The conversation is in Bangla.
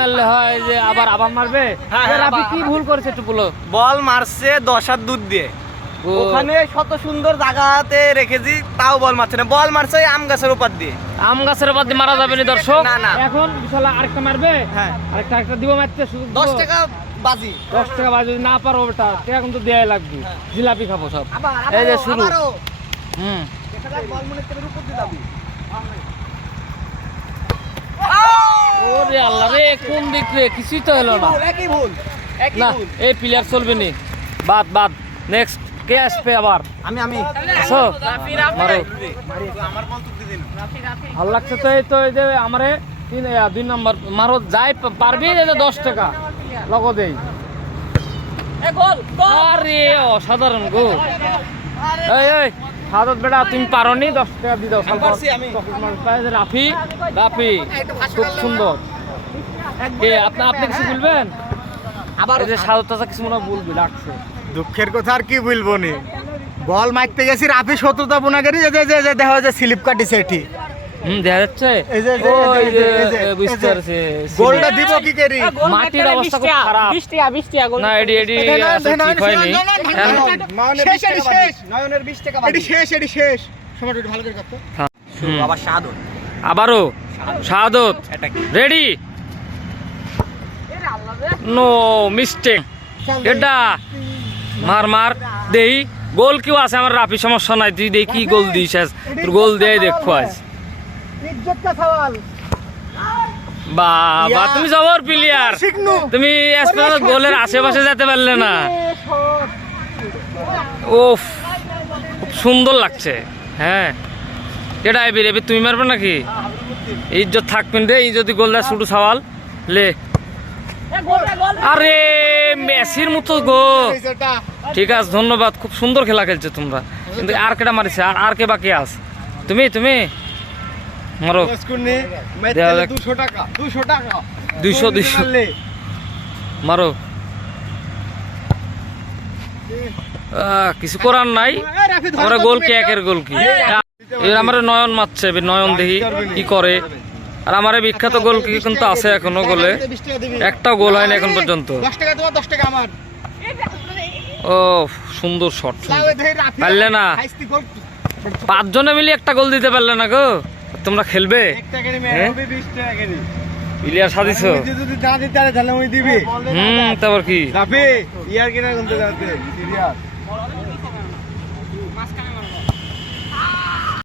মারলে হয় যে আবার আবার মারবে। রাফি কি ভুল করেছে একটু বলো। বল মারছে 10 আর দুধ দিয়ে, ওখানে শত সুন্দর জায়গাতে রেখেছি, তাও বল মারছে না। বল মারছে আম গাছের উপর দিয়ে। আম গাছের উপর দিয়ে মারা যাবে না দর্শক। না। এখন বিশাল আরেকটা মারবে। হ্যাঁ, আরেকটা দিব মারতে, শুধু 10 টাকা বাজি। 10 টাকা বাজি যদি না পারো ওটা টাকা কিন্তু দেয়াই লাগবে। জিলাপি খাবো সব। এই যে শুরু। বল মনে করে উপর দিয়ে যাবি। ওরে আল্লাহ রে, কোন দিক রে, কিছুই তো হলো না। একই ভুল। না এই প্লেয়ার চলবে নি, বাদ নেক্সট কে আসবে আবার? আমি আসো মারো। আমার বল তুই দিন। ভালো লাগছে তো। এই তো এই যে আমারে 2 নম্বর মারো, যাই পারবি। এই যে 10 টাকা লগদেই। আরে অসাধারণ গোল। এই সাদত বেটা, তুমি পারো নি, 10 টাকা দিয়ে দাও। রাফি খুব সুন্দর। আপনি কিছু বলবেন? আবার যে সাদত চাচা কিছু মনে বলবি লাগছে। দুঃখের কথা আর কি বলবো নি, বল মারতে গেছি রাফি শত্রুতা বোনাগারি যে দেখা যায় স্লিপ কাটিছে এটি। দেখা যাচ্ছে বুঝতে পারছি। গোলটা দিব কি করি? মাটির অবস্থা খুব খারাপ। 20 টাকা গোল না, এডি ঠিক হয়নি। শেষ নয়নের 20 টাকা বাকি। এটি শেষ সময়টা একটু ভালো করে করতে। আবার শাহাদত, আবারও শাহাদত। Ready, no mistake. এটা মার দেই। গোল কেউ আছে আমার রাফি, সমস্যা নাই। তুই দেই কি গোল দিস, তোর গোল দেয় দেখো আজ। বাবা তুমি জবর প্লেয়ার, তুমি গোলের আশেপাশে যেতে পারলে না। ওফ খুব সুন্দর লাগছে। হ্যাঁ এটা আইবি রে, তুমি মারবে নাকি? ইজ্জত থাকবেন রে, এই যদি গোল দেয় শুধু সওয়াল লে। আরে মেসির মতো গোল। ঠিক আছে ধন্যবাদ, খুব সুন্দর খেলা খেলছো তোমরা। কিন্তু আর কেটা মারিছে, আর কে বাকি আছে? তুমি মারো। 200 মারো। কিছু করার নাই, আমরা গোল কি একের গোল কি। আমার নয়ন মারছে, নয়ন দেখি কি করে। আর আমার বিখ্যাত গোল কি কিন্তু আছে এখনো, গোলে একটা গোল হয়নি এখন পর্যন্ত। ও সুন্দর শট, পারলে না। 5 জনে মিলে একটা গোল দিতে পারলে না গো। তোমরা খেলবে প্লেয়ার সাজিছ। তারপর কি